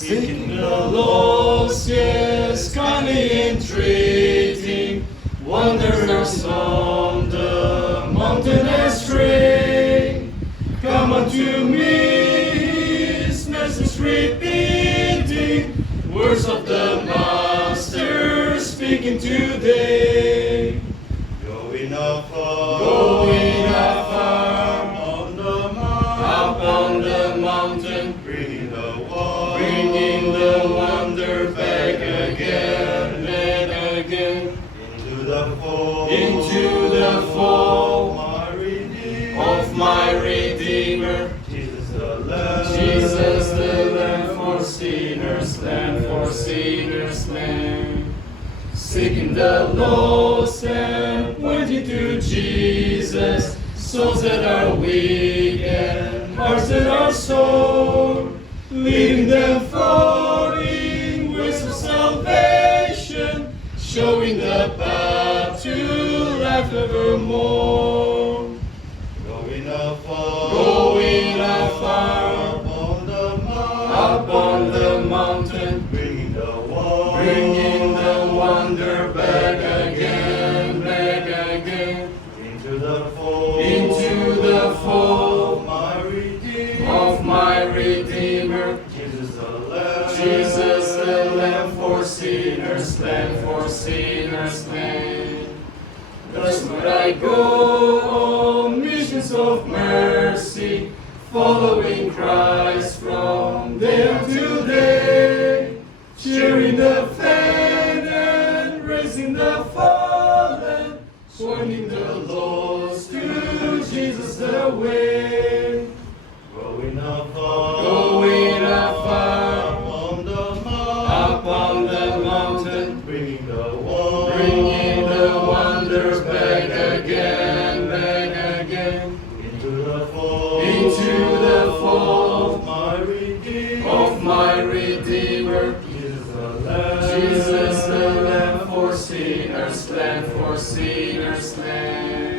Seeking the lost, yes, kindly entreating, wanderers on the mountain astray. Come unto me, his message repeating, words of the Master speaking today. Going afar, Going afar, up on the mountain, bringing the wonder back again and again into the fold my Redeemer, of my Redeemer. Jesus the Lamb for sinners, Lamb. Seeking the lost and pointing to Jesus, souls that are weak and hearts that are sore, leading them forward in ways of salvation, showing the path to life evermore. going afar, up on the mountain, bringing the wonder back again, into the fold of my of my Redeemer, Redeemer. Jesus the Lamb for sinners, Lamb. Thus would I go on missions of mercy, following Christ from day until day, cheering the faint and raising the fallen, pointing the lost to Jesus the way. going afar, up on the mountain, bringing the wonder back again, into the fold of my of my Redeemer, Redeemer. Jesus the Lamb for sinners, Lamb.